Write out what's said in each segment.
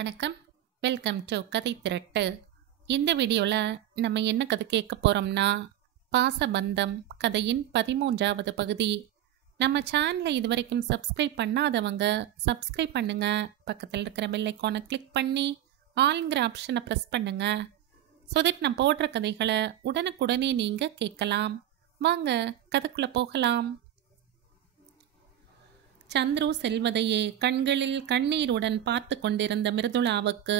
வணக்கம். Welcome to கதை திரட்டு. இந்த வீடியோவில் நம்ம என்ன கதை கேட்க போகிறோம்னா, பாசபந்தம் கதையின் 13வது பகுதி. நம்ம சேனலை இது வரைக்கும் சப்ஸ்கிரைப் பண்ணாதவங்க சப்ஸ்கிரைப் பண்ணுங்க. பக்கத்தில் இருக்கிற பெல் ஐக்கானை கிளிக் பண்ணி ஆல்ங்கிற ஆப்ஷனை ப்ரெஸ் பண்ணுங்க. ஸோ தட் நான் போடுற கதைகளை உடனுக்குடனே நீங்கள் கேட்கலாம். வாங்க கதைக்குள்ளே போகலாம். சந்துரு செல்வதையே கண்களில் கண்ணீருடன் பார்த்து கொண்டிருந்த மிருதுளாவுக்கு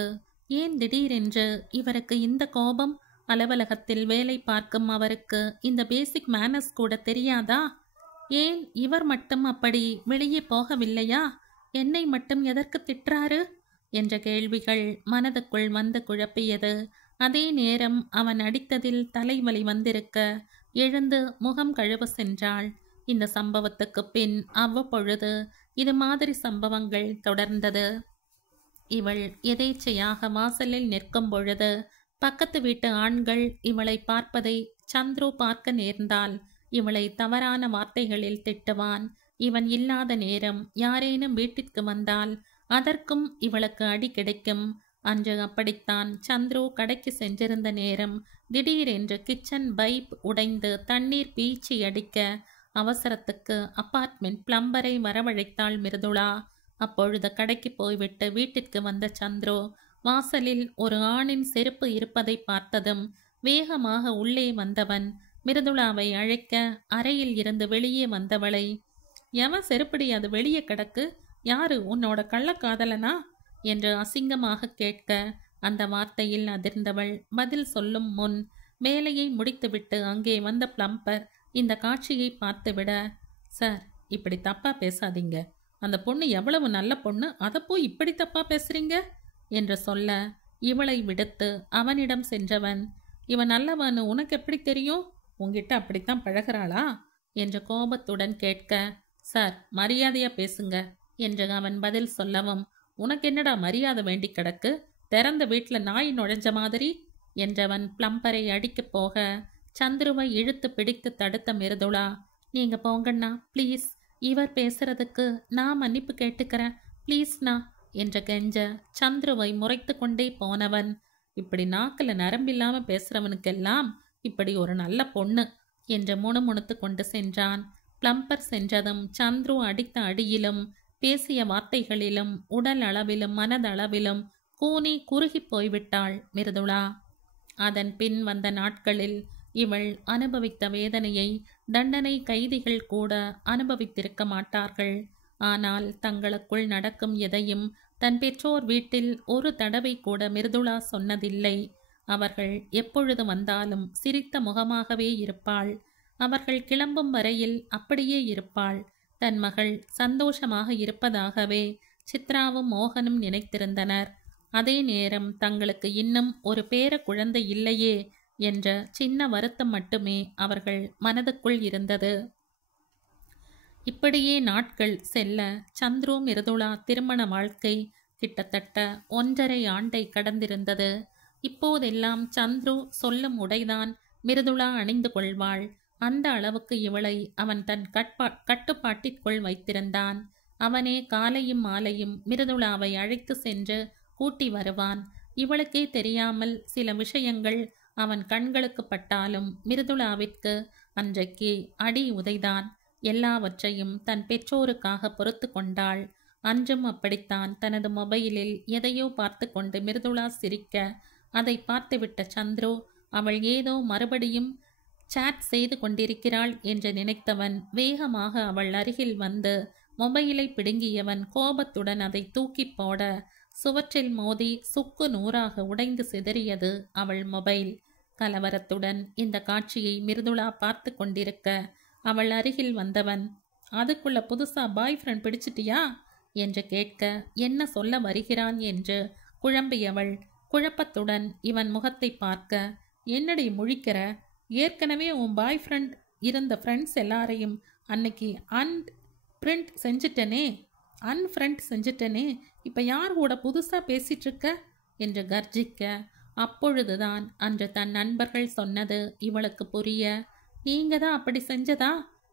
ஏன் திடீரென்று இவருக்கு இந்த கோபம்? அலுவலகத்தில் வேலை பார்க்கும் அவருக்கு இந்த பேசிக் மேனர்ஸ் கூட தெரியாதா? ஏன் இவர் மட்டும் அப்படி வெளியே போகவில்லையா? என்னை மட்டும் எதற்கு திட்டுறாரு என்ற கேள்விகள் மனதுக்குள் வந்து குழப்பியது. அதே நேரம் அவன் அடித்ததில் தலைவலி வந்திருக்க எழுந்து முகம் கழுவ சென்றாள். இந்த சம்பவத்துக்கு பின் அவ்வப்பொழுது இது மாதிரி சம்பவங்கள் தொடர்ந்தது. இவள் எதேச்சையாக வாசலில் நிற்கும் பொழுது பக்கத்து வீட்டு ஆண்கள் இவளை பார்ப்பதை சந்துரு பார்க்க நேர்ந்தால் இவளை தவறான வார்த்தைகளில் திட்டுவான். இவன் இல்லாத நேரம் யாரேனும் வீட்டிற்கு வந்தால் அதற்கும் இவளுக்கு அடி கிடைக்கும். அன்று அப்படித்தான். சந்துரு கடைக்கு சென்றிருந்த நேரம் திடீரென்று கிச்சன் பைப் உடைந்து தண்ணீர் பீச்சி அடிக்க அவசரத்துக்கு அபார்ட்மெண்ட் பிளம்பரை வரவழைத்தாள் மிருதுளா. அப்பொழுது கடைக்கு போய்விட்டு வீட்டிற்கு வந்த சந்துரு வாசலில் ஒரு ஆணின் செருப்பு இருப்பதை பார்த்ததும் வேகமாக உள்ளே வந்தவன் மிருதுளாவை அழைக்க அறையில் இருந்து வெளியே வந்தவளை, எவன் செருப்படி அது வெளியே கிடக்கு? யாரு, உன்னோட கள்ளக்காதலனா என்று அசிங்கமாக கேட்க அந்த வார்த்தையில் அதிர்ந்தவள் பதில் சொல்லும் முன் வேலையை முடித்துவிட்டு அங்கே வந்த பிளம்பர் இந்த காட்சியை பார்த்துவிட, சார் இப்படி தப்பா பேசாதீங்க, அந்த பொண்ணு எவ்வளவு நல்ல பொண்ணு, அதை போய் இப்படி தப்பா பேசுறீங்க என்று சொல்ல இவளை விடுத்து அவனிடம் சென்றவன், இவன் நல்லவனு உனக்கு எப்படி தெரியும்? உங்ககிட்ட அப்படித்தான் பழகிறாளா என்று கோபத்துடன் கேட்க, சார் மரியாதையா பேசுங்க என்று அவன் பதில் சொல்லவும், உனக்கு என்னடா மரியாதை வேண்டி கிடக்கு? திறந்த வீட்டில் நாய் நுழைஞ்ச மாதிரி என்றவன் பிளம்பரை அடிக்கப் போக சந்துருவை இழுத்து பிடித்து தடுத்த மிருதுளா, நீங்க போங்கண்ணா ப்ளீஸ், இவர் பேசுறதுக்கு நான் மன்னிப்பு கேட்டுக்கிறேன் ப்ளீஸ்ண்ணா என்ற கெஞ்ச சந்துருவை முறைத்து கொண்டே போனவன், இப்படி நாக்கில் நரம்பில்லாம பேசுறவனுக்கெல்லாம் இப்படி ஒரு நல்ல பொண்ணு என்று முணுமுணுத்து கொண்டு சென்றான். பிளம்பர் சென்றதும் சந்துரு அடித்த அடியிலும் பேசிய வார்த்தைகளிலும் உடல் அளவிலும் மனதளவிலும் கூனி குறுகி போய்விட்டாள் மிருதுளா. அதன் பின் வந்த நாட்களில் இவள் அனுபவித்த வேதனையை தண்டனை கைதிகள் கூட அனுபவித்திருக்க மாட்டார்கள். ஆனால் தங்களுக்குள் நடக்கும் எதையும் தன் பெற்றோர் வீட்டில் ஒரு தடவை கூட மிருதுளா சொன்னதில்லை. அவர்கள் எப்பொழுது வந்தாலும் சிரித்த முகமாகவே இருப்பாள். அவர்கள் கிளம்பும் வரையில் அப்படியே இருப்பாள். தன் மகள் சந்தோஷமாக இருப்பதாகவே சித்ராவும் மோகனும் நினைத்திருந்தனர். அதே நேரம் தங்களுக்கு இன்னும் ஒரு பேர குழந்தை இல்லையே என்ற சின்ன வருத்தம் மட்டுமே அவர்கள் மனதுக்குள் இருந்தது. இப்படியே நாட்கள் செல்ல சந்துரு மிருதுளா திருமண வாழ்க்கை கிட்டத்தட்ட 1.5 ஆண்டை கடந்திருந்தது. இப்போதெல்லாம் சந்துரு சொல்லும் உடைதான் மிருதுளா அணிந்து கொள்வாள். அந்த அளவுக்கு இவளை அவன் தன் கட்டுப்பாட்டிற்குள் வைத்திருந்தான். அவனே காலையும் மாலையும் மிருதுளாவை அழைத்து சென்று கூட்டி வருவான். இவளுக்கே தெரியாமல் சில விஷயங்கள் அவன் கண்களுக்கு பட்டாலும் மிருதுளாவிற்கு அன்றைக்கு அடி உதைதான். எல்லாவற்றையும் தன் பெற்றோருக்காக பொறுத்து கொண்டாள். அன்றும் அப்படித்தான். தனது மொபைலில் எதையோ பார்த்து கொண்டு மிருதுளா சிரிக்க அதை பார்த்துவிட்ட சந்துரு அவள் ஏதோ மறுபடியும் சாட் செய்து கொண்டிருக்கிறாள் என்று நினைத்தவன் வேகமாக அவள் அருகில் வந்து மொபைலை பிடுங்கியவன் கோபத்துடன் அதை தூக்கி போட சுவற்றில் மோதி சுக்கு நூறாக உடைந்து சிதறியது அவள் மொபைல். கலவரத்துடன் இந்த காட்சியை மிருதுளா பார்த்து கொண்டிருக்க அவள் அருகில் வந்தவன், அதுக்குள்ள புதுசா பாய் ஃப்ரெண்ட் பிடிச்சிட்டியா என்று கேட்க என்ன சொல்ல வருகிறான் என்று குழம்பியவள் குழப்பத்துடன் இவன் முகத்தை பார்க்க, என்னடி முழிக்கிற? ஏற்கனவே உன் பாய் ஃப்ரெண்ட் இருந்த ஃப்ரெண்ட்ஸ் எல்லாரையும் அன்னைக்கு அன்ஃப்ரெண்ட் செஞ்சிட்டனே, இப்போ யார் கூட புதுசாக பேசிகிட்ருக்க என்று கர்ஜிக்க, அப்பொழுதுதான் அன்று தன் நண்பர்கள் சொன்னது இவளுக்கு புரிய, நீங்க தான் அப்படி செஞ்சதா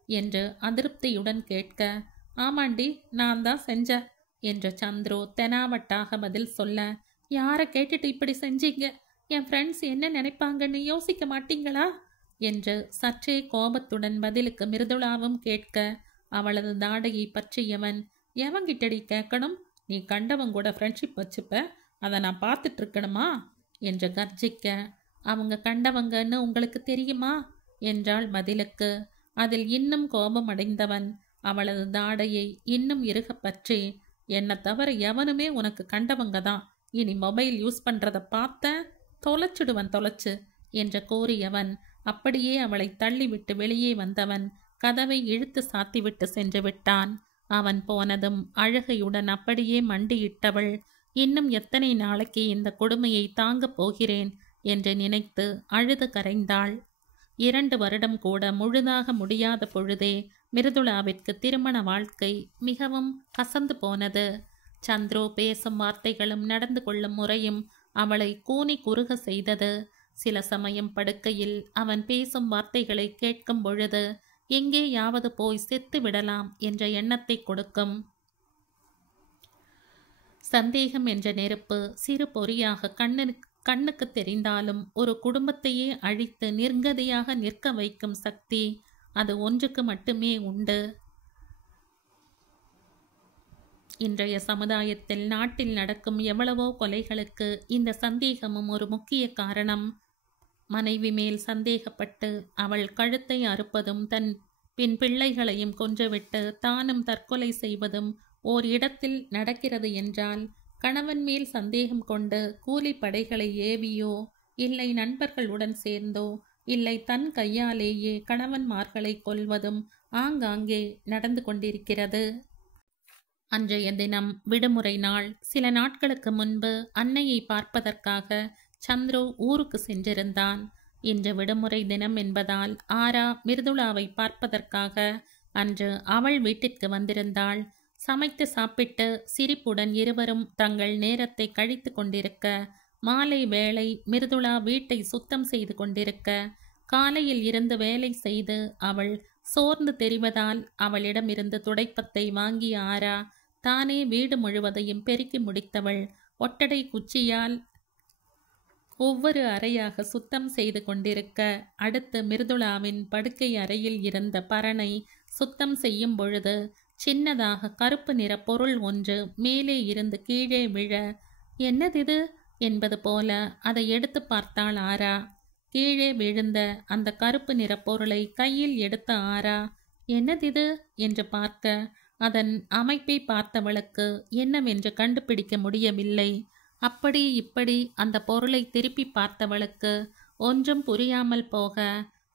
என்று அதிருப்தியுடன் கேட்க, ஆமாண்டி நான் தான் செஞ்சேன் என்று சந்துரு தெனாவட்டாக பதில் சொல்ல, யாரை கேட்டுட்டு இப்படி செஞ்சீங்க? என் ஃப்ரெண்ட்ஸ் என்ன நினைப்பாங்கன்னு யோசிக்க மாட்டீங்களா என்று சற்றே கோபத்துடன் பதிலுக்கு மிருதுளாவும் கேட்க, அவளது தாடையை பற்றியவன், எவங்கிட்டடி கேட்கணும்? நீ கண்டவன் கூட ஃப்ரெண்ட்ஷிப் வச்சுப்ப, அதை நான் பார்த்துட்டு இருக்கணுமா என்று கர்ஜிக்க, அவங்க கண்டவங்கன்னு உங்களுக்கு தெரியுமா என்றாள் பதிலுக்கு. அதில் இன்னும் கோபம் அடைந்தவன் அவளது தாடையை இன்னும் இறுக பற்றி, என்னை தவிர எவனுமே உனக்கு கண்டவங்க தான், இனி மொபைல் யூஸ் பண்றத பார்த்த தொலைச்சிடுவன் தொலைச்சு என்று கூறியவன் அப்படியே அவளை தள்ளிவிட்டு வெளியே வந்தவன் கதவை இழுத்து சாத்திவிட்டு சென்று விட்டான். அவன் போனதும் அழுகையுடன் அப்படியே மண்டியிட்டவள், இன்னும் எத்தனை நாளைக்கு இந்த கொடுமையை தாங்கப் போகிறேன் என்று நினைத்து அழுது கரைந்தாள். 2 வருடம் கூட முழுதாக முடியாத பொழுதே மிருதுளாவிற்கு திருமண வாழ்க்கை மிகவும் கசந்து போனது. சந்துரு பேசும் வார்த்தைகளும் நடந்து கொள்ளும் முறையும் அவளை கூனி குறுக செய்தது. சில சமயம் படுக்கையில் அவன் பேசும் வார்த்தைகளை கேட்கும் பொழுது எங்கேயாவது போய் செத்து விடலாம் என்ற எண்ணத்தை கொடுக்கும். சந்தேகம் என்ற நெருப்பு சிறு பொறியாக கண்ணுக்கு தெரிந்தாலும் ஒரு குடும்பத்தையே அழித்து நிர்கதியாக நிற்க வைக்கும் சக்தி அது ஒன்றுக்கு மட்டுமே உண்டு. இன்றைய சமுதாயத்தில் நாட்டில் நடக்கும் எவ்வளவோ கொலைகளுக்கு இந்த சந்தேகமும் ஒரு முக்கிய காரணம். மனைவி மேல் சந்தேகப்பட்டு அவள் கழுத்தை அறுப்பதும் தன் பிள்ளைகளையும் கொன்றுவிட்டு தானும் தற்கொலை செய்வதும் ஓர் இடத்தில் நடக்கிறது என்றால், கணவன் மேல் சந்தேகம் கொண்டு கூலி படைகளை ஏவியோ இல்லை நண்பர்களுடன் சேர்ந்தோ இல்லை தன் கையாலேயே கணவன்மார்களை கொல்வதும் ஆங்காங்கே நடந்து கொண்டிருக்கிறது. அன்றைய தினம் விடுமுறை நாள். சில நாட்களுக்கு முன்பு அன்னையை பார்ப்பதற்காக சந்துரு ஊருக்கு சென்றிருந்தான். இன்று விடுமுறை தினம் என்பதால் ஆரா மிருதுளாவை பார்ப்பதற்காக அன்று அவள் வீட்டிற்கு வந்திருந்தாள். சமைத்து சாப்பிட்டு சிரிப்புடன் இருவரும் தங்கள் நேரத்தை கழித்து கொண்டிருக்க, மாலை வேளை மிருதுளா வீட்டை சுத்தம் செய்து கொண்டிருக்க, காலையில் இருந்து வேலை செய்து அவள் சோர்ந்து தெரிவதால் அவளிடமிருந்து துடைப்பத்தை வாங்கிய ஆரா தானே வீடு முழுவதையும் பெருக்கி முடித்தவள் ஒட்டடை குச்சியால் ஒவ்வொரு அறையாக சுத்தம் செய்து கொண்டிருக்க, அடுத்து மிருதுளாவின் படுக்கை அறையில் இருந்த பரணை சுத்தம் செய்யும் பொழுது சின்னதாக கருப்பு நிற பொருள் ஒன்று மேலே இருந்து கீழே விழ, என்னதிது என்பது போல அதை எடுத்து பார்த்தாள் ஆரா. கீழே விழுந்த அந்த கருப்பு நிற பொருளை கையில் எடுத்த ஆரா, என்னதிது என்று பார்க்க, அதன் அமைப்பை பார்த்தவளுக்கு என்னவென்று கண்டுபிடிக்க முடியவில்லை. அப்படி இப்படி அந்த பொருளை திருப்பி பார்த்தவளுக்கு ஒன்றும் புரியாமல் போக,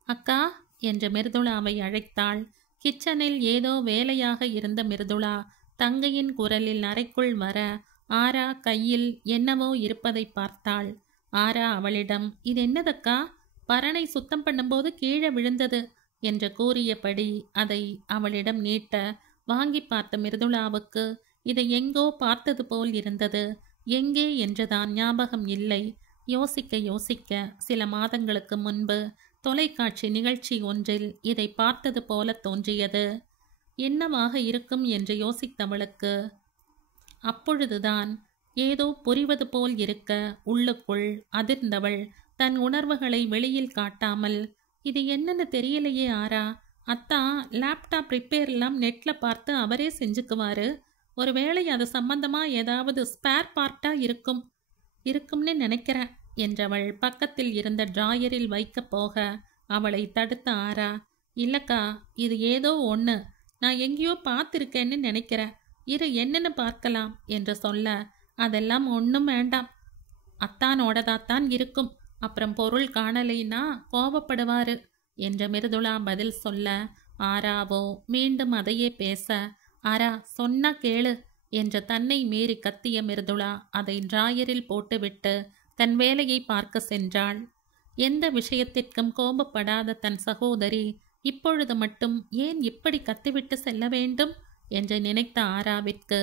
அக்கா என்று மிருதுளாவை அழைத்தாள். கிச்சனில் ஏதோ வேலையாக இருந்த மிருதுளா தங்கையின் குரலில் அறைக்குள் வர, ஆரா கையில் என்னவோ இருப்பதை பார்த்தாள். ஆரா அவளிடம், இது என்னதக்கா? பரணை சுத்தம் பண்ணும்போது கீழே விழுந்தது என்று கூறியபடி அதை அவளிடம் நீட்ட, வாங்கி பார்த்த மிருதுளாவுக்கு இதை எங்கோ பார்த்தது போல் இருந்தது. எங்கே என்றுதான் ஞாபகம் இல்லை. யோசிக்க யோசிக்க சில மாதங்களுக்கு முன்பு தொலைக்காட்சி நிகழ்ச்சி ஒன்றில் இதை பார்த்தது போல தோன்றியது. என்னவாக இருக்கும் என்று யோசித்தவளுக்கு அப்பொழுதுதான் ஏதோ புரிவது போல் இருக்க உள்ளுக்குள் அதிர்ந்தவள் தன் உணர்வுகளை வெளியில் காட்டாமல், இது என்னன்னு தெரியலையே ஆரா, அத்தா லேப்டாப் ரிப்பேர்லாம் நெட்ல பார்த்து அவரே செஞ்சுக்குவாரு, ஒருவேளை அது சம்பந்தமா ஏதாவது ஸ்பேர் பார்ட்டா இருக்கும்னு நினைக்கிறேன் என்றவள் பக்கத்தில் இருந்த டிராயரில் வைக்க போக அவளை தடுத்த ஆரா, இல்லக்கா இது ஏதோ ஒன்று, நான் எங்கேயோ பார்த்துருக்கேன்னு நினைக்கிறேன், இரு என்னன்னு பார்க்கலாம் என்று சொல்ல, அதெல்லாம் ஒன்றும் வேண்டாம், அத்தானோடதாத்தான் இருக்கும், அப்புறம் பொருள் காணலைன்னா கோபப்படுவாரு என்று மிருதுளா பதில் சொல்ல, ஆராவோ மீண்டும் அதையே பேச, ஆரா சொன்னா கேளு என்று தன்னை மீறி கத்திய மிருதுளா அதை டிராயரில் போட்டுவிட்டு தன் வேலையை பார்க்க சென்றாள். எந்த விஷயத்திற்கும் கோபப்படாத தன் சகோதரி இப்பொழுது மட்டும் ஏன் இப்படி கத்திவிட்டு செல்ல வேண்டும் என்று நினைத்த ஆராவிற்கு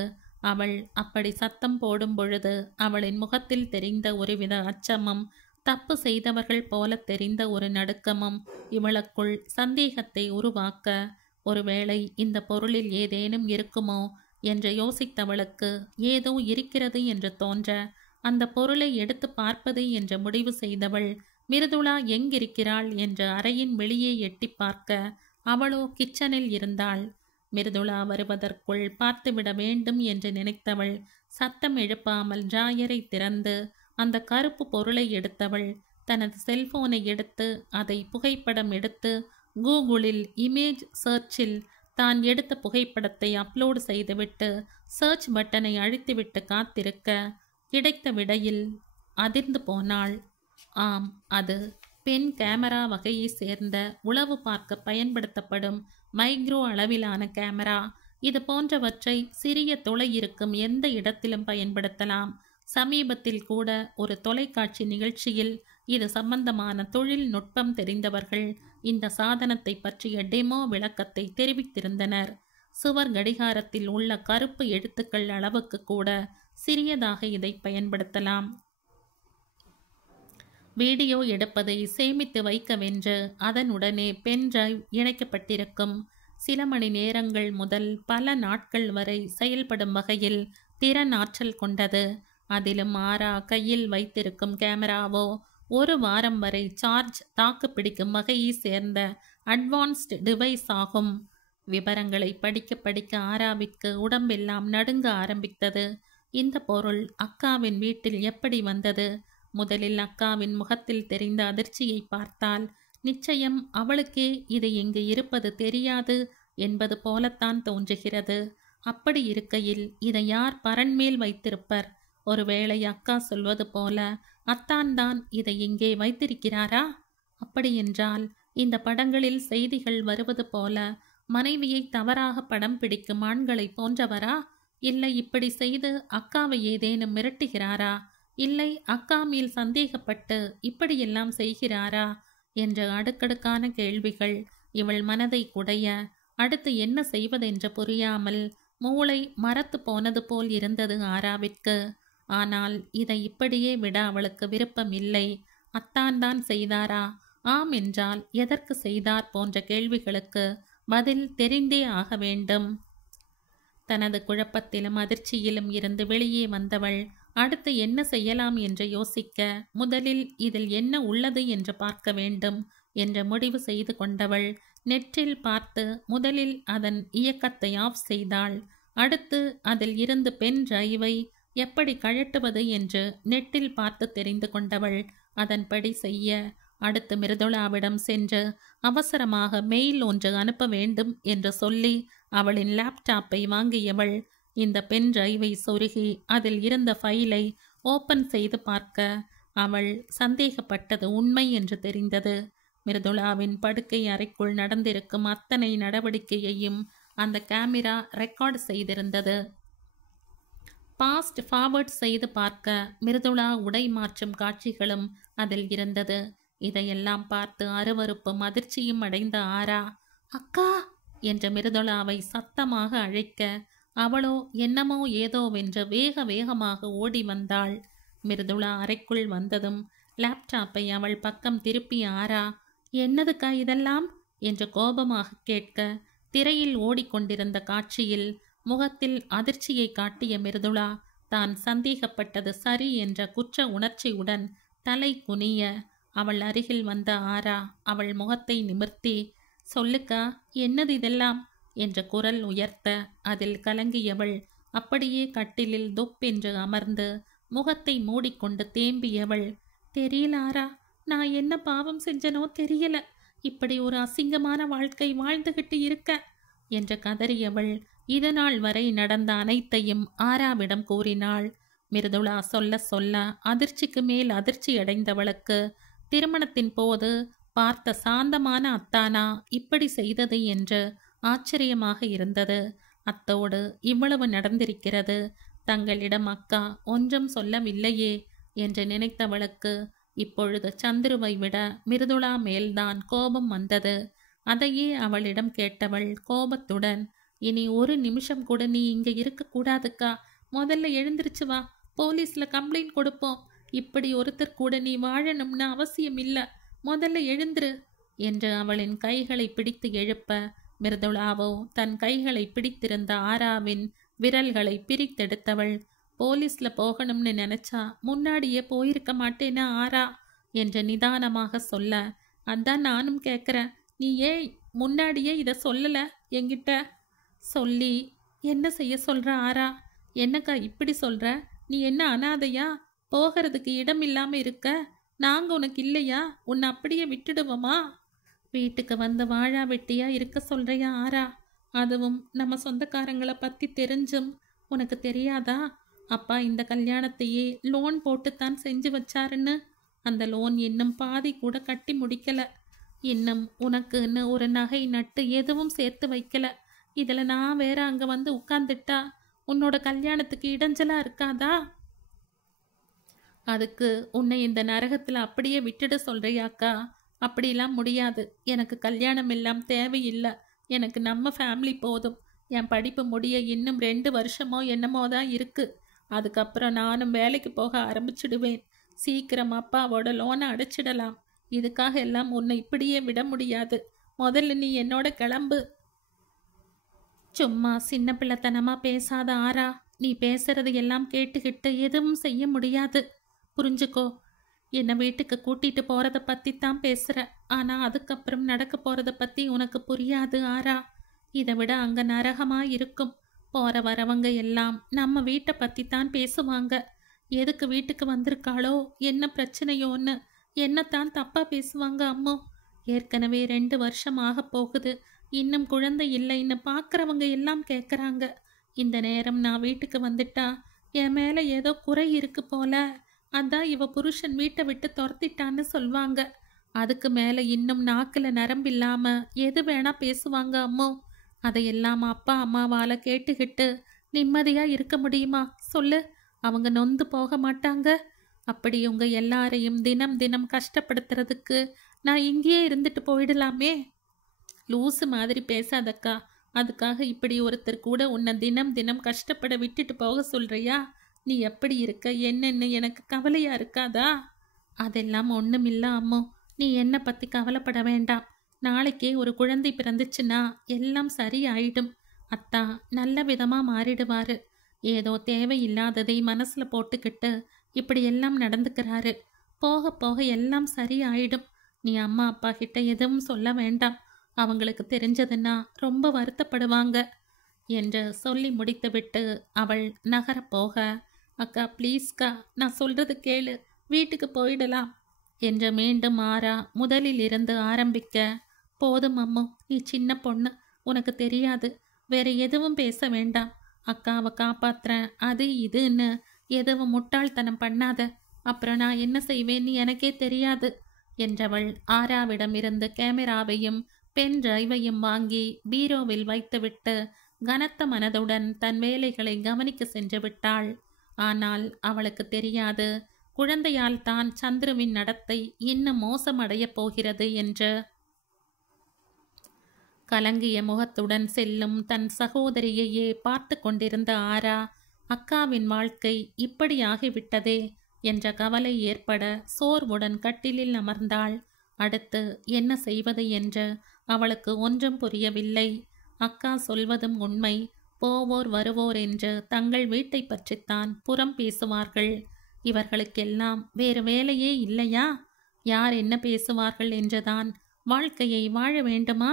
அவள் அப்படி சத்தம் போடும் பொழுது அவளின் முகத்தில் தெரிந்த ஒருவித அச்சமும், தப்பு செய்தவர்கள் போல தெரிந்த ஒரு நடுக்கமும் இவளுக்குள் சந்தேகத்தை உருவாக்க, ஒருவேளை இந்த பொருளில் ஏதேனும் இருக்குமோ என்று யோசித்தவளுக்கு ஏதோ இருக்கிறது என்று தோன்ற அந்த பொருளை எடுத்து பார்ப்பது என்று முடிவு செய்தவள் மிருதுளா எங்கிருக்கிறாள் என்று அறையின் வெளியே எட்டி பார்க்க அவளோ கிச்சனில் இருந்தாள். மிருதுளா வருவதற்குள் பார்த்துவிட வேண்டும் என்று நினைத்தவள் சத்தம் எழுப்பாமல் டிராயரை திறந்து அந்த கருப்பு பொருளை எடுத்தவள் தனது செல்போனை எடுத்து அதை புகைப்படம் எடுத்து கூகுளில் இமேஜ் சர்ச்சில் தான் எடுத்த புகைப்படத்தை அப்லோடு செய்துவிட்டு சர்ச் பட்டனை அழுத்திவிட்டு காத்திருக்க கிடைத்த விடையில் அதிர்ந்து போனாள். ஆம், அது பெண் கேமரா வகையை சேர்ந்த உளவு பார்க்க பயன்படுத்தப்படும் மைக்ரோ அளவிலான கேமரா. இது போன்றவற்றை சிறிய துளை இருக்கும் எந்த இடத்திலும் பயன்படுத்தலாம். சமீபத்தில் கூட ஒரு தொலைக்காட்சி நிகழ்ச்சியில் இது சம்பந்தமான தொழில்நுட்பம் தெரிந்தவர்கள் இந்த சாதனத்தை பற்றிய டெமோ விளக்கத்தை தெரிவித்திருந்தனர். சுவர் கடிகாரத்தில் உள்ள கருப்பு எழுத்துக்கள் அளவுக்கு கூட சிறியதாக இதை பயன்படுத்தலாம். வீடியோ எடுப்பதை சேமித்து வைக்கவென்று அதனுடனே பென் டிரைவ் இணைக்கப்பட்டிருக்கும். சில மணி நேரங்கள் முதல் பல நாட்கள் வரை செயல்படும் வகையில் திறன் ஆற்றல் கொண்டது. அதிலும் ஆரா கையில் வைத்திருக்கும் கேமராவோ 1 வாரம் வரை சார்ஜ் தாக்கு பிடிக்கும் வகையை சேர்ந்த அட்வான்ஸ்டு டிவைஸ் ஆகும். விவரங்களை படிக்க படிக்க ஆராவிற்கு உடம்பெல்லாம் நடுங்க ஆரம்பித்தது. இந்த பொருள் அக்காவின் வீட்டில் எப்படி வந்தது? முதலில் அக்காவின் முகத்தில் தெரிந்த அதிர்ச்சியை பார்த்தால் நிச்சயம் அவளுக்கே இது இங்கு இருப்பது தெரியாது என்பது போலத்தான் தோன்றுகிறது. அப்படி இருக்கையில் இதை யார் பரண்மேல் வைத்திருப்பர்? ஒருவேளை அக்கா சொல்வது போல அத்தான் தான் இதை இங்கே வைத்திருக்கிறாரா? அப்படியென்றால் இந்த படங்களில் செய்திகள் வருவது போல மனைவியை தவறாக படம் பிடிக்கும் ஆண்களை போன்றவரா? இல்லை இப்படி செய்து அக்காவை ஏதேனும் மிரட்டுகிறாரா? இல்லை அக்கா மேல் சந்தேகப்பட்டு இப்படியெல்லாம் செய்கிறாரா என்ற அடுக்கடுக்கான கேள்விகள் இவள் மனதை குடைய அடுத்து என்ன செய்வதென்று புரியாமல் மூளை மரத்து போனது போல் இருந்தது ஆராவிற்கு. ஆனால் இதை இப்படியே விட அவளுக்கு விருப்பம் இல்லை. அத்தான் தான் செய்தாரா? ஆம் என்றால் எதற்கு செய்தார் போன்ற கேள்விகளுக்கு பதில் தெரிந்தே ஆக வேண்டும். தனது குழப்பத்திலும் அதிர்ச்சியிலும் இருந்து வெளியே வந்தவள் அடுத்து என்ன செய்யலாம் என்று யோசிக்க முதலில் இதில் என்ன உள்ளது என்று பார்க்க வேண்டும் என்று முடிவு செய்து கொண்டவள் நெற்றில் பார்த்து முதலில் அதன் இயக்கத்தை ஆஃப் செய்தாள். அடுத்து அதில் இருந்து பென் டிரைவை எப்படி கழட்டுவது என்று நெட்டில் பார்த்து தெரிந்து கொண்டவள் அதன்படி செய்ய அடுத்து மிருதுளாவிடம் சென்று அவசரமாக மெயில் ஒன்று அனுப்ப வேண்டும் என்று சொல்லி அவளின் லேப்டாப்பை வாங்கியவள் இந்த பென் டிரைவை சொருகி அதில் இருந்த ஃபைலை ஓப்பன் செய்து பார்க்க அவள் சந்தேகப்பட்டது உண்மை என்று தெரிந்தது. மிருதுளாவின் படுக்கை அறைக்குள் நடந்திருக்கும் அத்தனை நடவடிக்கையையும் அந்த கேமரா ரெக்கார்டு செய்திருந்தது. பாஸ்ட் ஃபார்வர்ட் செய்து பார்க்க மிருதுளா உடை மாற்றும் காட்சிகளும் அதில் இருந்தது. இதையெல்லாம் பார்த்து அருவருப்பும் அதிர்ச்சியும் அடைந்த ஆரா அக்கா என்ற மிருதுளாவை சத்தமாக அழைக்க அவளோ என்னமோ ஏதோவென்று வேக வேகமாக ஓடி வந்தாள். மிருதுளா அறைக்குள் வந்ததும் லேப்டாப்பை அவள் பக்கம் திருப்பிய ஆரா என்னதுக்கா இதெல்லாம் என்று கோபமாக கேட்க திரையில் ஓடிக்கொண்டிருந்த காட்சியில் முகத்தில் அதிர்ச்சியை காட்டிய மிருதுளா தான் சந்தேகப்பட்டது சரி என்ற குற்ற உணர்ச்சியுடன் தலை குனிய அவள் அருகில் வந்த ஆரா அவள் முகத்தை நிமிர்த்தி சொல்லுக்கா என்னது இதெல்லாம் என்ற குரல் உயர்த்த அதில் கலங்கியவள் அப்படியே கட்டிலில் தொப்பென்று அமர்ந்து முகத்தை மூடிக்கொண்டு தேம்பியவள் தெரியல ஆரா, நான் என்ன பாவம் செஞ்சனோ தெரியல, இப்படி ஒரு அசிங்கமான வாழ்க்கை வாழ்ந்துகிட்டு இருக்க என்று கதறியவள் இதனால் வரை நடந்த அனைத்தையும் ஆராவிடம் கூறினாள். மிருதுளா சொல்ல சொல்ல அதிர்ச்சிக்கு மேல் அதிர்ச்சி அடைந்தவளுக்கு திருமணத்தின் போது பார்த்த சாந்தமான அத்தானா இப்படி செய்தது என்று ஆச்சரியமாக இருந்தது. அத்தோடு இவ்வளவு நடந்திருக்கிறது, தங்களிடம் அக்கா ஒன்றும் சொல்லவில்லையே என்று நினைத்தவளுக்கு இப்பொழுது சந்துருவை விட மிருதுளா மேல்தான் கோபம் வந்தது. அதையே அவளிடம் கேட்டவள் கோபத்துடன் இனி ஒரு நிமிஷம் கூட நீ இங்க இருக்கக்கூடாதுக்கா, முதல்ல எழுந்திருச்சு வா, போலீஸ்ல கம்ப்ளைண்ட் கொடுப்போம், இப்படி ஒருத்தர் கூட நீ வாழணும்னு அவசியம் இல்லை, முதல்ல எழுந்திரு என்று அவளின் கைகளை பிடித்து எழுப்ப மிருதுளாவோ தன் கைகளை பிடித்திருந்த ஆராவின் விரல்களை பிரித்தெடுத்தவள். போலீஸ்ல போகணும்னு நினைச்சா முன்னாடியே போயிருக்க மாட்டேனா ஆரா என்று நிதானமாக சொல்ல, அதான் நானும் கேட்குறேன், நீ ஏன் முன்னாடியே இதை சொல்லல என்கிட்ட? சொல்லி என்ன செய்ய சொல்ற ஆரா? என்னக்கா இப்படி சொல்ற? நீ என்ன அனாதையா? போகிறதுக்கு இடம் இல்லாம இருக்க? நாங்க உனக்கு இல்லையா? உன்னை அப்படியே விட்டுடுவோமா? வீட்டுக்கு வந்து வாழா வெட்டியா இருக்க சொல்றியா ஆரா? அதுவும் நம்ம சொந்தக்காரங்களை பத்தி தெரிஞ்சும் உனக்கு தெரியாதா? அப்பா இந்த கல்யாணத்தையே லோன் போட்டுத்தான் செஞ்சு வச்சாருன்னு. அந்த லோன் இன்னும் பாதி கூட கட்டி முடிக்கல. இன்னும் உனக்குன்னு ஒரு நகை நட்டு எதுவும் சேர்த்து வைக்கல. இதில் நான் வேற அங்கே வந்து உட்கார்ந்துட்டா உன்னோட கல்யாணத்துக்கு இடைஞ்சலா இருக்காதா? அதுக்கு உன்னை இந்த நரகத்தில் அப்படியே விட்டுட சொல்றியாக்கா? அப்படிலாம் முடியாது. எனக்கு கல்யாணம் எல்லாம் தேவையில்லை. எனக்கு நம்ம ஃபேமிலி போதும். என் படிப்பு முடிய இன்னும் 2 வருஷமோ என்னமோ தான் இருக்கு. அதுக்கப்புறம் நானும் வேலைக்கு போக ஆரம்பிச்சிடுவேன். சீக்கிரம் அப்பாவோட லோனை அடைச்சிடலாம். இதுக்காக எல்லாம் உன்னை இப்படியே விட முடியாது. முதல்ல நீ என்னோட கிளம்பு. சும்மா சின்ன பிள்ளைத்தனமா பேசாத ஆரா. நீ பேசுறது எல்லாம் கேட்டுக்கிட்டு எதுவும் செய்ய முடியாது. புரிஞ்சுக்கோ. என்னை வீட்டுக்கு கூட்டிட்டு போறத பத்தி தான் பேசுற. ஆனா அதுக்கப்புறம் நடக்க போறத பத்தி உனக்கு புரியாது ஆரா. இதை விட அங்க நரகமா இருக்கும். போற வரவங்க எல்லாம் நம்ம வீட்டை பத்தி தான் பேசுவாங்க. எதுக்கு வீட்டுக்கு வந்திருக்காளோ, என்ன பிரச்சனையோன்னு என்னத்தான் தப்பா பேசுவாங்க அம்மோ. ஏற்கனவே 2 வருஷம் ஆக போகுது. இன்னும் குழந்தை இல்லைன்னு பார்க்குறவங்க எல்லாம் கேட்குறாங்க. இந்த நேரம் நான் வீட்டுக்கு வந்துட்டா என் மேலே ஏதோ குறை இருக்கு போல. அதான் இவ புருஷன் வீட்டை விட்டு துரத்திட்டான்னு சொல்வாங்க. அதுக்கு மேலே இன்னும் நாக்கில் நரம்பில்லாம எது வேணா பேசுவாங்க அம்மோ. அதையெல்லாம் அப்பா அம்மாவால் கேட்டுக்கிட்டு நிம்மதியாக இருக்க முடியுமா சொல்லு? அவங்க நொந்து போக மாட்டாங்க? அப்படி உங்க எல்லாரையும் தினம் தினம் கஷ்டப்படுத்துறதுக்கு நான் இங்கேயே இருந்துட்டு போயிடலாமே. லூசு மாதிரி பேசாதக்கா. அதுக்காக இப்படி ஒருத்தர் கூட உன்னை தினம் தினம் கஷ்டப்பட விட்டுட்டு போக சொல்றியா? நீ எப்படி இருக்க என்னன்னு எனக்கு கவலையா இருக்காதா? அதெல்லாம் ஒண்ணுமில்ல அம்மோ. நீ என்னை பத்தி கவலைப்பட வேண்டாம். நாளைக்கே ஒரு குழந்தை பிறந்துச்சுன்னா எல்லாம் சரியாயிடும். அத்தா நல்ல விதமா மாறிடுவாரு. ஏதோ தேவையில்லாததை மனசுல போட்டுக்கிட்டு இப்படி எல்லாம் நடந்துக்கிறாரு. போக போக எல்லாம் சரியாயிடும். நீ அம்மா அப்பா கிட்ட எதுவும் சொல்ல வேண்டாம். அவங்களுக்கு தெரிஞ்சதுன்னா ரொம்ப வருத்தப்படுவாங்க என்று சொல்லி முடித்துவிட்டு அவள் நகரப்போக, அக்கா ப்ளீஸ்க்கா, நான் சொல்றது கேளு, வீட்டுக்கு போயிடலாம் என்று மீண்டும் ஆரா முதலில் இருந்து ஆரம்பிக்க, போதும் அம்மோ, நீ சின்ன பொண்ணு, உனக்கு தெரியாது. வேற எதுவும் பேச வேண்டாம். அக்காவை காப்பாத்துறேன் அது இதுன்னு எதுவும் முட்டாள்தனம் பண்ணாத. அப்புறம் நான் என்ன செய்வேன்னு எனக்கே தெரியாது என்றவள் ஆராவிடம் இருந்து கேமராவையும் பென் டிரைவையும் வாங்கி பீரோவில் வைத்துவிட்டு கனத்த மனதுடன் தன் வேலைகளை கவனிக்க சென்று விட்டாள். ஆனால் அவளுக்கு தெரியாது, குழந்தையால் தான் சந்துருவின் நடத்தை இன்னும் மோசமடையப் போகிறது என்று. கலங்கிய முகத்துடன் செல்லும் தன் சகோதரியையே பார்த்து கொண்டிருந்த ஆரா, அக்காவின் வாழ்க்கை இப்படியாகிவிட்டதே என்ற கவலை ஏற்பட சோர்வுடன் கட்டிலில் அமர்ந்தாள். அடுத்து என்ன செய்வது என்று அவளுக்கு ஒன்றும் புரியவில்லை. அக்கா சொல்வதும் உண்மை. போவோர் வருவோர் என்று தங்கள் வீட்டை பற்றித்தான் புறம் பேசுவார்கள். இவர்களுக்கெல்லாம் வேறு வேலையே இல்லையா? யார் என்ன பேசுவார்கள் என்றுதான் வாழ்க்கையை வாழ வேண்டுமா?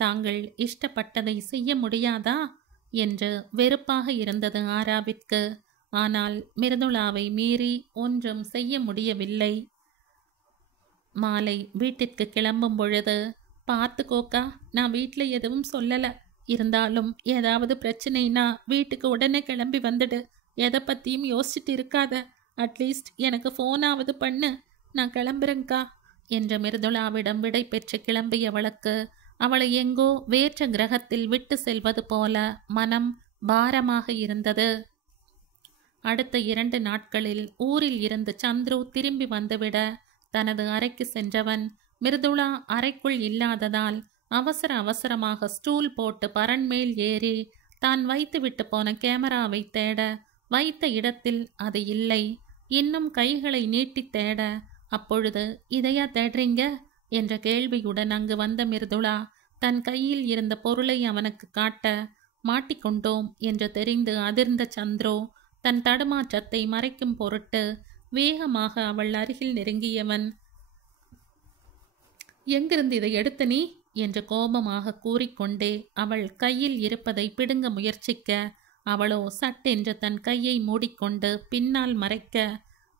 தாங்கள் இஷ்டப்பட்டதை செய்ய முடியாதா என்று வெறுப்பாக இருந்தது ஆராவிற்கு. ஆனால் மிருதுளாவை மீறி ஒன்றும் செய்ய முடியவில்லை. மாலை வீட்டிற்கு கிளம்பும் பொழுது, பார்த்துக்கோக்கா, நான் வீட்டில் எதுவும் சொல்லலை. இருந்தாலும் ஏதாவது பிரச்சனைனா வீட்டுக்கு உடனே கிளம்பி வந்துடு. எதை பற்றியும் யோசிச்சுட்டு இருக்காத. அட்லீஸ்ட் எனக்கு ஃபோனாவது பண்ணு. நான் கிளம்புறேங்க்கா என்ற மிருதுளாவிடம் விடை பெற்று கிளம்பியவளுக்கு அவளை எங்கோ வேற்ற கிரகத்தில் விட்டு செல்வது போல மனம் பாரமாக இருந்தது. அடுத்த 2 நாட்களில் ஊரில் இருந்து சந்துரு திரும்பி வந்துவிட தனது அறைக்கு சென்றவன் மிருதுளா அறைக்குள் இல்லாததால் அவசர அவசரமாக ஸ்டூல் போட்டு பரண்மேல் ஏறி தான் வைத்துவிட்டு போன கேமராவை தேட, வைத்த இடத்தில் அது இல்லை. இன்னும் கைகளை நீட்டி தேட, அப்பொழுது இதையா தேடுறீங்க என்ற கேள்வியுடன் அங்கு வந்த மிருதுளா தன் கையில் இருந்த பொருளை அவனுக்கு காட்ட, மாட்டிக்கொண்டோம் என்று தெரிந்து அதிர்ந்த சந்துரு தன் தடுமாற்றத்தை மறைக்கும் பொருட்டு வேகமாக அவள் அருகில் நெருங்கியவன், எங்கிருந்து இதை எடுத்த நீ என்று கோபமாக கூறிக்கொண்டே அவள் கையில் இருப்பதை பிடுங்க முயற்சிக்க, அவளோ சட்டென்று தன் கையை மூடிக்கொண்டு பின்னால் மறைக்க,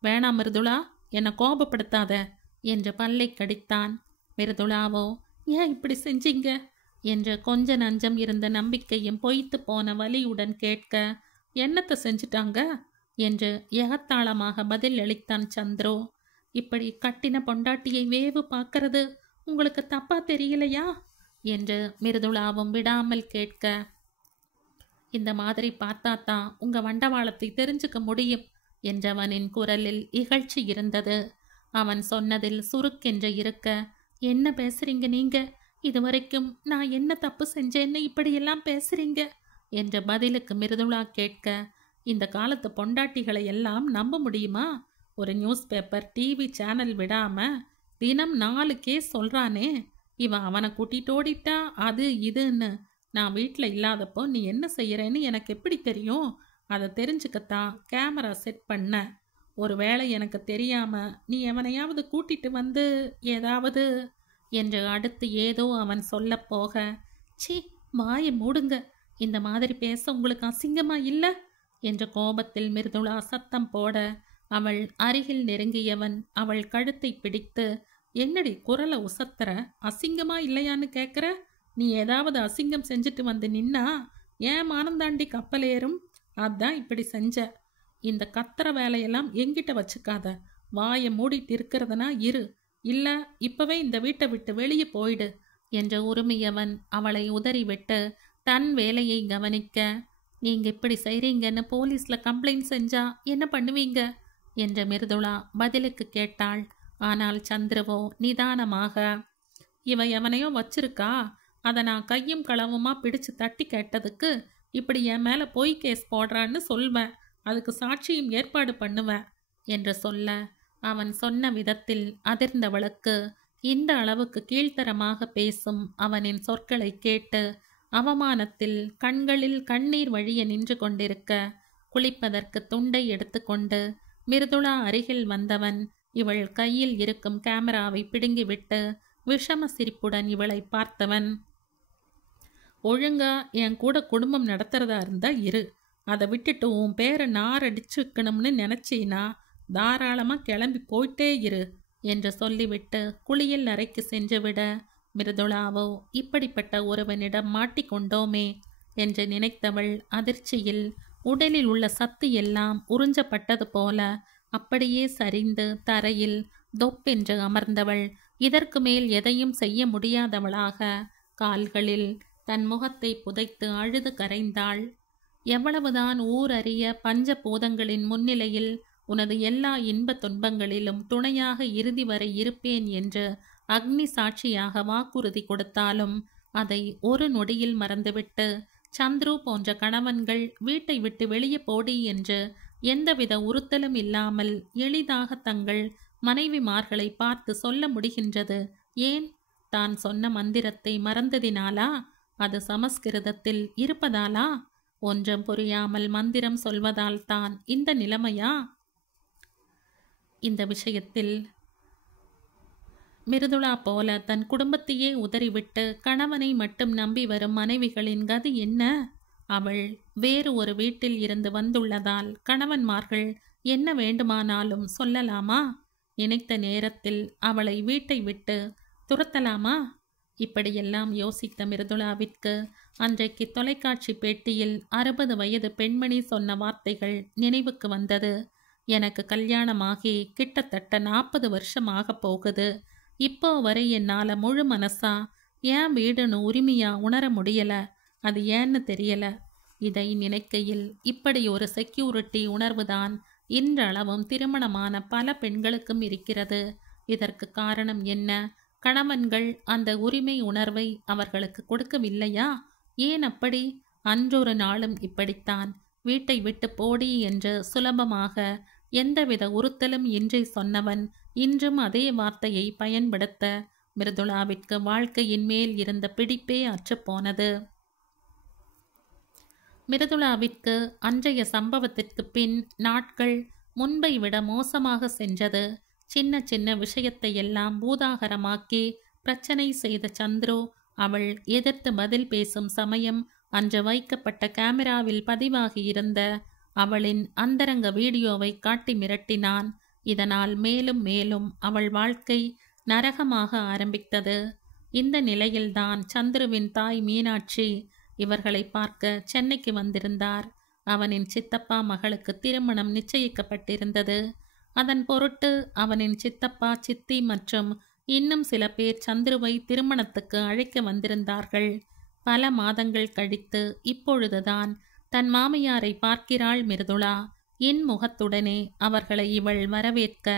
வேணாம் மிருதுளா, என்னை கோபப்படுத்தாத என்று பல்லை கடித்தான். மிருதுளாவோ, ஏன் இப்படி செஞ்சீங்க என்று கொஞ்ச நஞ்சம் இருந்த நம்பிக்கையும் பொய்த்து போன வலியுடன் கேட்க, என்னத்தை செஞ்சிட்டாங்க என்று எகத்தாளமாக பதில் அளித்தான் சந்துரு. இப்படி கட்டின பொண்டாட்டியை வேவு பார்க்கறது உங்களுக்கு தப்பா தெரியலையா என்று மிருதுளாவும் விடாமல் கேட்க, இந்த மாதிரி பார்த்தாத்தான் உங்க வண்டவாளத்தை தெரிஞ்சுக்க முடியும் என்றவனின் குரலில் இகழ்ச்சி இருந்தது. அவன் சொன்னதில் சுருக்கென்று இருக்க, என்ன பேசுறீங்க நீங்க? இதுவரைக்கும் நான் என்ன தப்பு செஞ்சேன்னு இப்படியெல்லாம் பேசுறீங்க என்ற பதிலுக்கு மிருதுளா கேட்க, இந்த காலத்து பொண்டாட்டிகளை எல்லாம் நம்ப முடியுமா? ஒரு நியூஸ் பேப்பர் டிவி சேனல் விடாம தினம் 4 கேஸ் சொல்றானே, இவன் அவனை கூட்டிட்டு ஓடிட்டா அது இதுன்னு. நான் வீட்டில் இல்லாதப்போ நீ என்ன செய்யறேன்னு எனக்கு எப்படி தெரியும்? அதை தெரிஞ்சுக்கத்தான் கேமரா செட் பண்ண. ஒருவேளை எனக்கு தெரியாம நீ எவனையாவது கூட்டிட்டு வந்து ஏதாவது என்று அடுத்து ஏதோ அவன் சொல்ல போக, சி வாயை மூடுங்க, இந்த மாதிரி பேச உங்களுக்கு அசிங்கமா இல்லை என்ற கோபத்தில் மிருதுளா சத்தம் போட, அவள் அருகில் நெருங்கியவன் அவள் கழுத்தை பிடித்து, என்னடி குரலை உசத்துற, அசிங்கமா இல்லையான்னு கேட்குற? நீ ஏதாவது அசிங்கம் செஞ்சுட்டு வந்து நின்னா ஏன் மானந்தாண்டி கப்பலேறும்? அதான் இப்படி செஞ்ச. இந்த கத்துற வேலையெல்லாம் எங்கிட்ட வச்சுக்காத. வாயை மூடிட்டு இருக்கிறதுனா இரு, இல்ல இப்பவே இந்த வீட்டை விட்டு வெளியே போயிடு என்று உரிமையவன் அவளை உதறிவிட்டு தன் வேலையை கவனிக்க, நீங்க இப்படி செய்றீங்கன்னு போலீஸ்ல கம்ப்ளைண்ட் செஞ்சா என்ன பண்ணுவீங்க என்ற மிருதுளா பதிலுக்கு கேட்டாள். ஆனால் சந்துருவோ நிதானமாக, இவ எவனையோ வச்சிருக்கா, அதை நான் கையும் களவுமா பிடிச்சு தட்டி கேட்டதுக்கு இப்படி என் மேலே பொய் கேஸ் போடுறான்னு சொல்வேன், அதுக்கு சாட்சியும் ஏற்பாடு பண்ணுவேன் என்று சொல்ல, அவன் சொன்ன விதத்தில் அதிர்ந்தவளுக்கு இந்த அளவுக்கு கீழ்த்தரமாக பேசும் அவனின் சொற்களை கேட்டு அவமானத்தில் கண்களில் கண்ணீர் வழிய நின்று கொண்டிருக்க, குளிப்பதற்கு துண்டை எடுத்துக்கொண்டு மிருதுளா அருகில் வந்தவன் இவள் கையில் இருக்கும் கேமராவை பிடுங்கிவிட்டு விஷம சிரிப்புடன் இவளை பார்த்தவன், ஒழுங்கா என் கூட குடும்பம் நடத்துறதா இருந்தா இரு, அதை விட்டுட்டு உன் பேரை நாரடிச்சுக்கணும்னு நினைச்சீனா தாராளமாக கிளம்பி போயிட்டே இரு என்று சொல்லிவிட்டு குளியல் அறைக்கு சென்றுவிட, மிருதுளாவோ இப்படிப்பட்ட ஒருவனிடம் மாட்டிக்கொண்டோமே என்று நினைத்தவள் அதிர்ச்சியில் உடலில் உள்ள சத்து எல்லாம் உறிஞ்சப்பட்டது போல அப்படியே சரிந்து தரையில் தொப்பென்று அமர்ந்தவள் இதற்கு மேல் எதையும் செய்ய முடியாதவளாக கால்களில் தன் முகத்தை புதைத்து அழுது கரைந்தாள். எவ்வளவுதான் ஊரறிய பஞ்ச பூதங்களின் முன்னிலையில் உனது எல்லா இன்ப துன்பங்களிலும் துணையாக இறுதி வரை இருப்பேன் என்று அக்னி சாட்சியாக வாக்குறுதி கொடுத்தாலும் அதை ஒரு நொடியில் மறந்துவிட்டு சந்துரு போன்ற கணவன்கள் வீட்டை விட்டு வெளியே போடி என்று எந்தவித உறுத்தலும் இல்லாமல் எளிதாக தங்கள் மனைவிமார்களை பார்த்து சொல்ல முடிகின்றது. ஏன்? தான் சொன்ன மந்திரத்தை மறந்ததினாலா? அது சமஸ்கிருதத்தில் இருப்பதாலா? ஒன்றும் புரியாமல் மந்திரம் சொல்வதால் தான் இந்த நிலைமையா? இந்த விஷயத்தில் மிருதுளா போல தன் குடும்பத்தையே உதறிவிட்டு கணவனை மட்டும் நம்பி வரும் மனைவிகளின் கதி என்ன? அவள் வேறு ஒரு வீட்டில் இருந்து வந்துள்ளதால் கணவன்மார்கள் என்ன வேண்டுமானாலும் சொல்லலாமா? நினைத்த நேரத்தில் அவளை வீட்டை விட்டு துரத்தலாமா? இப்படியெல்லாம் யோசித்த மிருதுளாவிற்கு அன்றைக்கு தொலைக்காட்சி பேட்டியில் 60 வயது பெண்மணி சொன்ன வார்த்தைகள் நினைவுக்கு வந்தது. எனக்கு கல்யாணமாகி கிட்டத்தட்ட 40 வருஷம் ஆக போகுது. இப்போ வரை என்னால் முழு மனசா ஏன் வீடுன்னு உரிமையா உணர முடியல. அது ஏன்னு தெரியல. இதை நினைக்கையில் இப்படி ஒரு செக்யூரிட்டி உணர்வுதான் இன்றளவும் திருமணமான பல பெண்களுக்கும் இருக்கிறது. இதற்கு காரணம் என்ன? கணவன்கள் அந்த உரிமை உணர்வை அவர்களுக்கு கொடுக்கவில்லையா? ஏன் அப்படி? அன்றொரு நாளும் இப்படித்தான் வீட்டை விட்டு போடி என்று சுலபமாக எந்தவித உறுத்தலும் இன்றி சொன்னவன் இன்றும் அதே வார்த்தையை பயன்படுத்த மிருதுளாவிற்கு வாழ்க்கையின் மேல் இருந்த பிடிப்பே அற்றுப்போனது. மிருதுளாவிற்கு அன்றைய சம்பவத்திற்கு பின் நாட்கள் முன்பை விட மோசமாக சென்றது. சின்ன சின்ன விஷயத்தை எல்லாம் பூதாகரமாக்கி பிரச்சனை செய்த சந்துரு அவள் எதிர்த்து பதில் பேசும் சமயம் அன்று வைக்கப்பட்ட கேமராவில் பதிவாகியிருந்த அவளின் அந்தரங்க வீடியோவை காட்டி மிரட்டினான். இதனால் மேலும் மேலும் அவள் வாழ்க்கை நரகமாக ஆரம்பித்தது. இந்த நிலையில்தான் சந்துருவின் தாய் மீனாட்சி இவர்களை பார்க்க சென்னைக்கு வந்திருந்தார். அவனின் சித்தப்பா மகளுக்கு திருமணம் நிச்சயிக்கப்பட்டிருந்தது. அதன் பொருட்டு அவனின் சித்தப்பா, சித்தி மற்றும் இன்னும் சில பேர் சந்துருவை திருமணத்துக்கு அழைக்க வந்திருந்தார்கள். பல மாதங்கள் கழித்து இப்பொழுதுதான் தன் மாமியாரை பார்க்கிறாள் மிருதுளா. இன்முகத்துடனே அவர்களை இவள் வரவேற்க,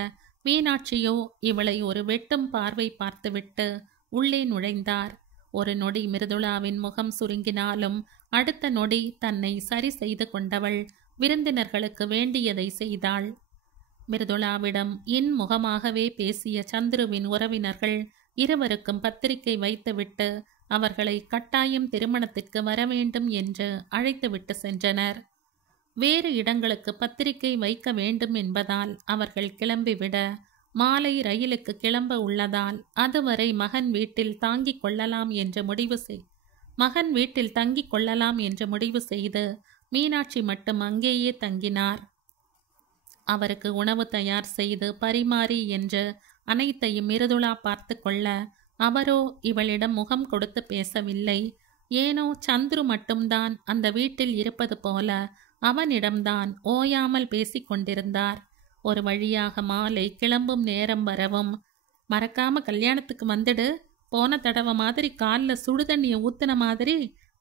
மீனாட்சியோ இவளை ஒரு வெட்டும் பார்வை பார்த்துவிட்டு உள்ளே நுழைந்தார். ஒரு நொடி மிருதுளாவின் முகம் சுருங்கினாலும் அடுத்த நொடி தன்னை சரி செய்து கொண்டவள் விருந்தினர்களுக்கு வேண்டியதை செய்தாள். மிருதுளாவிடம் இன்முகமாகவே பேசிய சந்துருவின் உறவினர்கள் இருவருக்கும் பத்திரிகை வைத்துவிட்டு அவர்களை கட்டாயம் திருமணத்திற்கு வரவேண்டும் என்று அழைத்துவிட்டு சென்றனர். வேறு இடங்களுக்கு பத்திரிகை வைக்க வேண்டும் என்பதால் அவர்கள் கிளம்பிவிட, மாலை ரயிலுக்கு கிளம்ப உள்ளதால் அதுவரை மகன் வீட்டில் தங்கிக் கொள்ளலாம் என்று முடிவு செய்து மீனாட்சி மட்டும் அங்கேயே தங்கினார். அவருக்கு உணவு தயார் செய்து பரிமாறி என்று அனைத்தையும் மிருதுளா பார்த்து கொள்ள, அவரோ இவளிடம் முகம் கொடுத்து பேசவில்லை. ஏனோ சந்துரு மட்டும்தான் அந்த வீட்டில் இருப்பது போல அவனிடம்தான் ஓயாமல் பேசிக்கொண்டிருந்தார். ஒரு வழியாக மாலை கிளம்பும் நேரம் வரவும், மறக்காம கல்யாணத்துக்கு வந்துடு, போன தடவை மாதிரி காலில் சுடுதண்ணியை ஊத்துன மாதிரி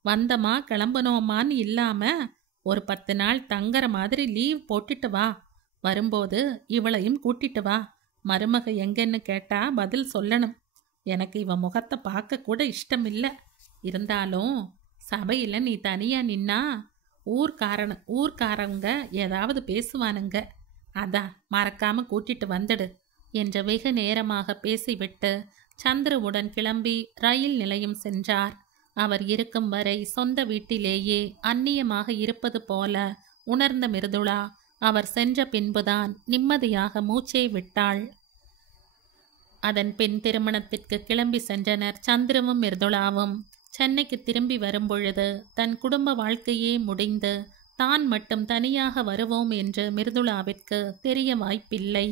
வந்தமா கிளம்புனோமான்னு இல்லாம ஒரு 10 நாள் தங்குற மாதிரி லீவ் போட்டுட்டு வா. வரும்போது இவளையும் கூட்டிட்டு வா. மருமக எங்கன்னு கேட்டா பதில் சொல்லணும். எனக்கு இவ முகத்தை பார்க்க கூட இஷ்டமில்லை. இருந்தாலும் சபையில் நீ தனியா நின்னா ஊர்க்காரங்க ஏதாவது பேசுவானுங்க. அதான் மறக்காம கூட்டிட்டு வந்துடு என்று வெகு நேரமாக பேசிவிட்டு சந்துருவுடன் கிளம்பி ரயில் நிலையம் சென்றார். அவர் இருக்கும் வரை சொந்த வீட்டிலேயே அந்நியமாக இருப்பது போல உணர்ந்த மிருதுளா அவர் சென்ற பின்புதான் நிம்மதியாக மூச்சை விட்டாள். அதன் பின் திருமணத்திற்கு கிளம்பி சென்றனர் சந்துருவும் மிருதுளாவும். சென்னைக்கு திரும்பி வரும்பொழுது தன் குடும்ப வாழ்க்கையே முடிந்து தான் மட்டும் தனியாக வருவோம் என்று மிருதுளாவிற்கு தெரிய வாய்ப்பில்லை.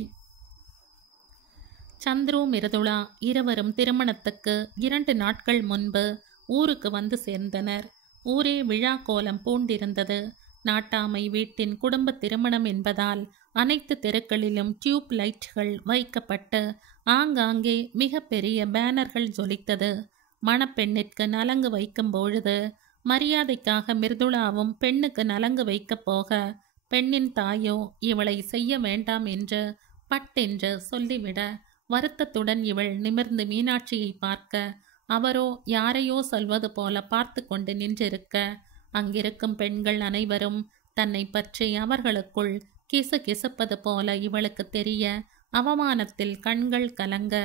சந்துரு, மிருதுளா இருவரும் திருமணத்துக்கு 2 நாட்கள் முன்பு ஊருக்கு வந்து சேர்ந்தனர். ஊரே விழா கோலம் பூண்டிருந்தது. நாட்டாமை வீட்டின் குடும்ப திருமணம் என்பதால் அனைத்து தெருக்களிலும் டியூப் லைட்கள் வைக்கப்பட்டு ஆங்காங்கே மிக பெரிய பேனர்கள் ஜொலித்தது. மணப்பெண்ணிற்கு நலங்கு வைக்கும் பொழுது மரியாதைக்காக மிருதுளாவும் பெண்ணுக்கு நலங்கு வைக்கப் போக, பெண்ணின் தாயோ இவளை செய்ய வேண்டாம் என்று பட்டென்று சொல்லிவிட, வருத்தத்துடன் இவள் நிமிர்ந்து மீனாட்சியை பார்க்க, அவரோ யாரையோ சொல்வது போல பார்த்து கொண்டு நின்றிருக்க, அங்கிருக்கும் பெண்கள் அனைவரும் தன்னை பற்றி அவர்களுக்குள் கிசு கிசுப்பது போல இவளுக்கு தெரிய, அவமானத்தில் கண்கள் கலங்க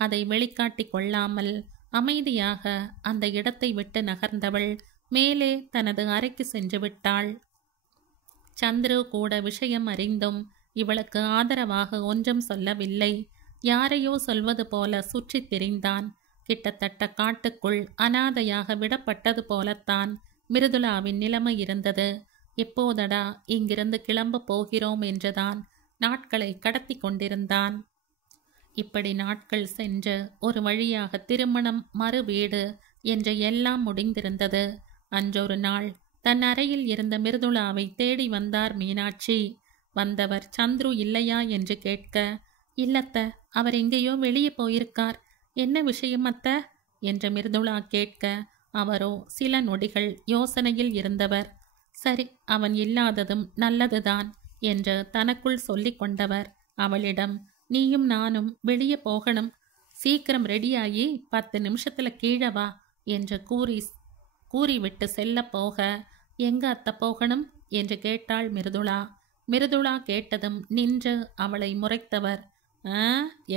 அதை வெளிக்காட்டி கொள்ளாமல் அமைதியாக அந்த இடத்தை விட்டு நகர்ந்தவள் மேலே தனது அறைக்கு சென்று விட்டாள். சந்துரு கூட விஷயம் அறிந்தும் இவளுக்கு ஆதரவாக ஒன்றும் சொல்லவில்லை. யாரையோ சொல்வது போல சுற்றி திரிந்தான். கிட்டத்தட்ட காட்டுக்குள் அனாதையாக விடப்பட்டது போலத்தான் மிருதுளாவின் நிலைமை இருந்தது. எப்போதடா இங்கிருந்து கிளம்ப போகிறோம் என்றுதான் நாட்களை கடத்தி கொண்டிருந்தான். இப்படி நாட்கள் சென்று ஒரு வழியாக திருமணம், மறு வீடு என்று எல்லாம் முடிந்திருந்தது. அன்றொரு நாள் தன் அறையில் இருந்த மிருதுளாவை தேடி வந்தார் மீனாட்சி. வந்தவர் சந்துரு இல்லையா என்று கேட்க, இல்லத்த, அவர் எங்கேயோ வெளியே போயிருக்கார். என்ன விஷயம் அத்த என்று மிருதுளா கேட்க, அவரோ சில நொடிகள் யோசனையில் இருந்தவர். சரி, அவன் இல்லாததும் நல்லதுதான் என்று தனக்குள் சொல்லி கொண்டவர் அவளிடம், நீயும் நானும் வெளியே போகணும், சீக்கிரம் ரெடியாகி 10 நிமிஷத்துல கீழே வா என்று கூறிவிட்டு செல்ல போக, எங்க அத்த போகணும் என்று கேட்டாள் மிருதுளா. மிருதுளா கேட்டதும் நின்று அவளை முறைத்தவர்,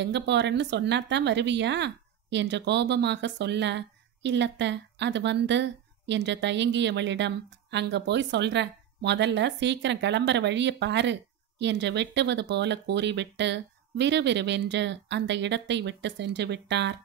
எங்க போறன்னு சொன்னாத்தான் வருவியா என்று கோபமாக சொல்ல, இல்லத்த, அது வந்து என்று தயங்கியவளிடம், அங்க போய் சொல்ற. முதல்ல சீக்கிரம் கிளம்புற வழியை பாரு என்று வெட்டுவது போல கூறிவிட்டு விறுவிறுவென்று அந்த இடத்தை விட்டு சென்று விட்டார்.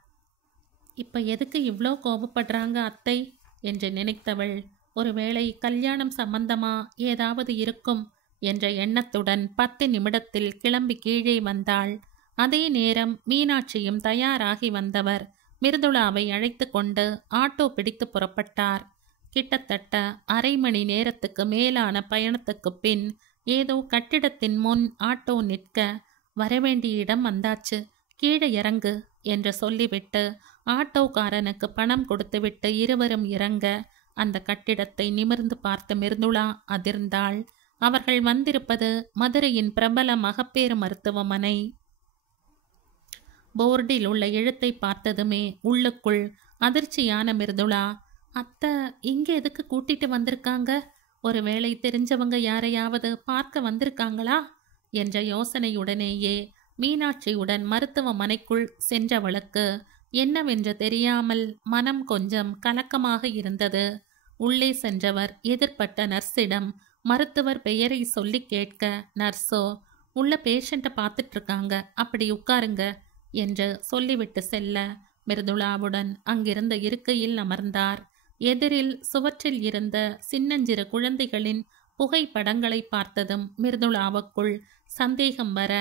இப்ப எதுக்கு இவ்வளோ கோபப்படுறாங்க அத்தை என்று நினைத்தவள், ஒருவேளை கல்யாணம் சம்பந்தமா ஏதாவது இருக்கும் என்ற எண்ணத்துடன் 10 நிமிடத்தில் கிளம்பி கீழே வந்தாள். அதே நேரம் மீனாட்சியும் தயாராகி வந்தவர் மிருதுளாவை அழைத்து கொண்டு ஆட்டோ பிடித்து புறப்பட்டார். கிட்டத்தட்ட அரை மணி நேரத்துக்கு மேலான பயணத்துக்கு பின் ஏதோ கட்டிடத்தின் முன் ஆட்டோ நிற்க, வரவேண்டிய இடம் வந்தாச்சு, கீழே இறங்கு என்று சொல்லிவிட்டு ஆட்டோக்காரனுக்கு பணம் கொடுத்துவிட்டு இருவரும் இறங்க அந்த கட்டிடத்தை நிமிர்ந்து பார்த்த மிருதுளா அதிர்ந்தாள். அவர்கள் வந்திருப்பது மதுரையின் பிரபல மகப்பேறு மருத்துவமனை. போர்டில் உள்ள எழுத்தை பார்த்ததுமே உள்ளுக்குள் அதிர்ச்சியான மிருதுளா, அத்தை இங்க எதுக்கு கூட்டிட்டு வந்திருக்காங்க? ஒருவேளை தெரிஞ்சவங்க யாரையாவது பார்க்க வந்திருக்காங்களா என்ற யோசனையுடனேயே மீனாட்சியுடன் மருத்துவமனைக்குள் சென்றவளுக்கு என்னவென்று தெரியாமல் மனம் கொஞ்சம் கலக்கமாக இருந்தது. உள்ளே சென்றவர் எதிர்பட்ட நர்ஸிடம் மருத்துவர் பெயரை சொல்லி கேட்க, நர்ஸோ உள்ள பேஷண்ட்டை பார்த்துட்டு இருக்காங்க, அப்படி உட்காருங்க என்று சொல்லிவிட்டு செல்ல மிருதுளாவுடன் அங்கிருந்த இருக்கையில் அமர்ந்தார். எதிரில் சுவற்றில் இருந்த சின்னஞ்சிறு குழந்தைகளின் புகைப்படங்களை பார்த்ததும் மிருதுளாவுக்குள் சந்தேகம் வர,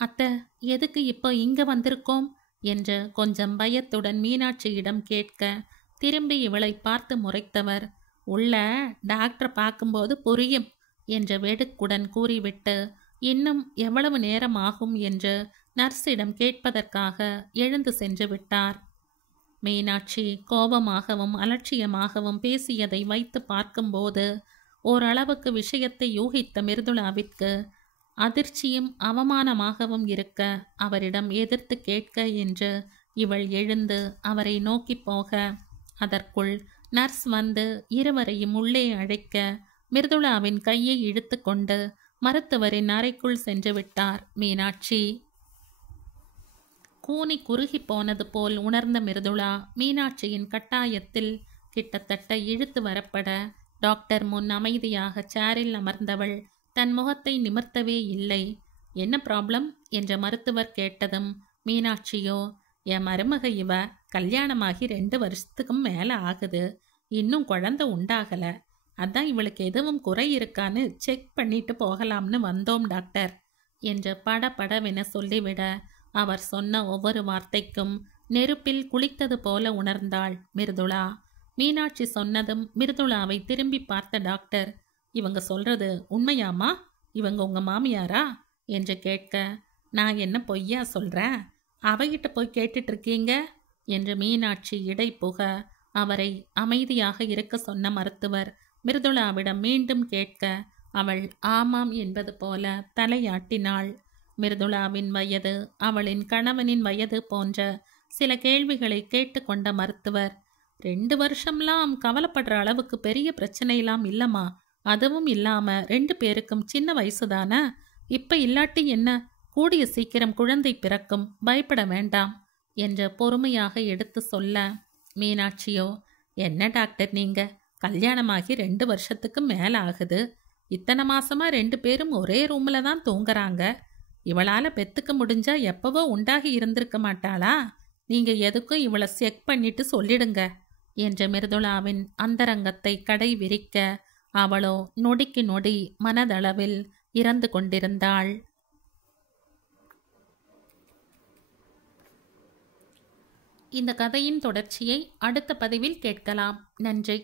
அத்தை எதுக்கு இப்போ இங்க வந்திருக்கோம் என்று கொஞ்சம் பயத்துடன் மீனாட்சியிடம் கேட்க, திரும்பி இவளை பார்த்து முறைத்தவர், உள்ள டாக்டரை பார்க்கும்போது புரியும் என்று வெடுக்குடன் கூறிவிட்டு இன்னும் எவ்வளவு நேரம் ஆகும் என்று நர்ஸிடம் கேட்பதற்காக எழுந்து சென்று விட்டார். மீனாட்சி கோபமாகவும் அலட்சியமாகவும் பேசியதை வைத்து பார்க்கும்போது ஓரளவுக்கு விஷயத்தை யூகித்த மிருதுளாவிற்கு அதிர்ச்சியும் அவமானமாகவும் இருக்க, அவரிடம் எதிர்த்து கேட்க என்று இவள் எழுந்து அவரை நோக்கி போக, அதற்குள் நர்ஸ் வந்து இருவரையும் உள்ளே அழைக்க மிருதுளாவின் கையை இழுத்து கொண்டு மருத்துவரின் அறைக்குள் சென்று விட்டார் மீனாட்சி. கூனி குறுகி போனது போல் உணர்ந்த மிருதுளா மீனாட்சியின் கட்டாயத்தில் கிட்டத்தட்ட இழுத்து வரப்பட டாக்டர் முன் அமைதியாக சேரில் அமர்ந்தவள் தன் முகத்தை நிமிர்த்தவே இல்லை. என்ன ப்ராப்ளம் என்ற மருத்துவர் கேட்டதும் மீனாட்சியோ, என் மருமக இவ கல்யாணமாகி 2 வருஷத்துக்கும் மேலே ஆகுது, இன்னும் குழந்தை உண்டாகல, அதான் இவளுக்கு எதுவும் குறை இருக்கான்னு செக் பண்ணிட்டு போகலாம்னு வந்தோம் டாக்டர் என்று படபடவென சொல்லிவிட, அவர் சொன்ன ஒவ்வொரு வார்த்தைக்கும் நெருப்பில் குளித்தது போல உணர்ந்தாள் மிருதுளா. மீனாட்சி சொன்னதும் மிருதுளாவை திரும்பி பார்த்த டாக்டர், இவங்க சொல்றது உண்மையாமா? இவங்க உங்க மாமியாரா என்று கேட்க, நான் என்ன பொய்யா சொல்றேன், அவகிட்ட போய் கேட்டுட்டு இருக்கீங்க என்று மீனாட்சி இடை புக, அவரை அமைதியாக இருக்க சொன்ன மருத்துவர் மிருதுளாவிடம் மீண்டும் கேட்க, அவள் ஆமாம் என்பது போல தலையாட்டினாள். மிருதுளாவின் வயது, அவளின் கணவனின் வயது போன்ற சில கேள்விகளை கேட்டுக்கொண்ட மருத்துவர், 2 வருஷம்லாம் கவலைப்படுற அளவுக்கு பெரிய பிரச்சனையெல்லாம் இல்லைம்மா, அதுவும் இல்லாம 2 பேருக்கும் சின்ன வயசுதானே, இப்ப இல்லாட்டி என்ன, கூடிய சீக்கிரம் குழந்தை பிறக்கும், பயப்பட வேண்டாம் என்று பொறுமையாக எடுத்து சொல்ல, மீனாட்சியோ, என்ன டாக்டர் நீங்க, கல்யாணமாகி 2 வருஷத்துக்கு மேலே ஆகுது, இத்தனை மாசமா 2 பேரும் ஒரே ரூம்ல தான் தூங்குறாங்க, இவளால பெத்துக்க முடிஞ்சா எப்பவோ உண்டாகி இருந்திருக்க மாட்டாளா, நீங்க எதுக்கும் இவளை செக் பண்ணிட்டு சொல்லிடுங்க என்ற மிருதுளாவின் அந்தரங்கத்தை கடை விரிக்க, அவளோ நொடிக்கு நொடி மனதளவில் இறந்து கொண்டிருந்தாள். இந்த கதையின் தொடர்ச்சியை அடுத்த பதிவில் கேட்கலாம். நன்றி.